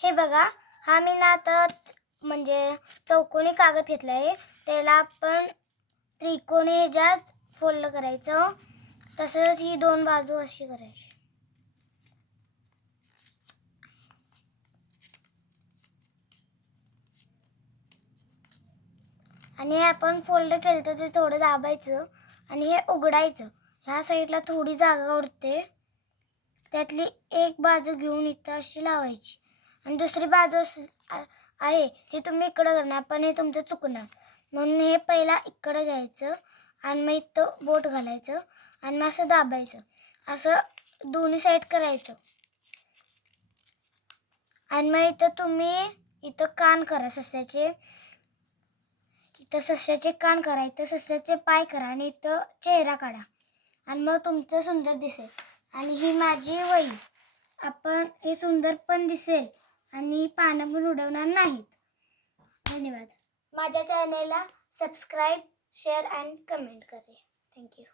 हे बघा, हा मी ना आता म्हणजे चौकोनी कागद घेतला आहे, त्याला आपण त्रिकोणी ह्याच्यात फोल्ड करायचं. तसंच ही दोन बाजू अशी करायची. आणि हे आपण फोल्ड केलं तर ते थोडं दाबायचं आणि हे उघडायचं. ह्या साईडला थोडी जागा उरते, त्यातली एक बाजू घेऊन इथं अशी लावायची आणि दुसरी बाजू आहे हे तुम्ही इकडं करणार, पण हे तुमचं चुकणार. म्हणून हे पहिला इकडं घ्यायचं आणि मग इथं बोट घालायचं आणि मग असं दाबायचं. असं दोन्ही साईड करायचं आणि मग इथं तुम्ही इथं कान करा सस्याचे. इथं सस्याचे कान करा, इथं सस्याचे पाय करा आणि इथं चेहरा काढा आणि मग तुमचं सुंदर दिसेल. आणि ही माझी वही. आपण हे सुंदर पण दिसेल आणि पानं पण उडवणार नाहीत. धन्यवाद. माझ्या चॅनलला सबस्क्राईब, शेअर अँड कमेंट करा. थँक्यू.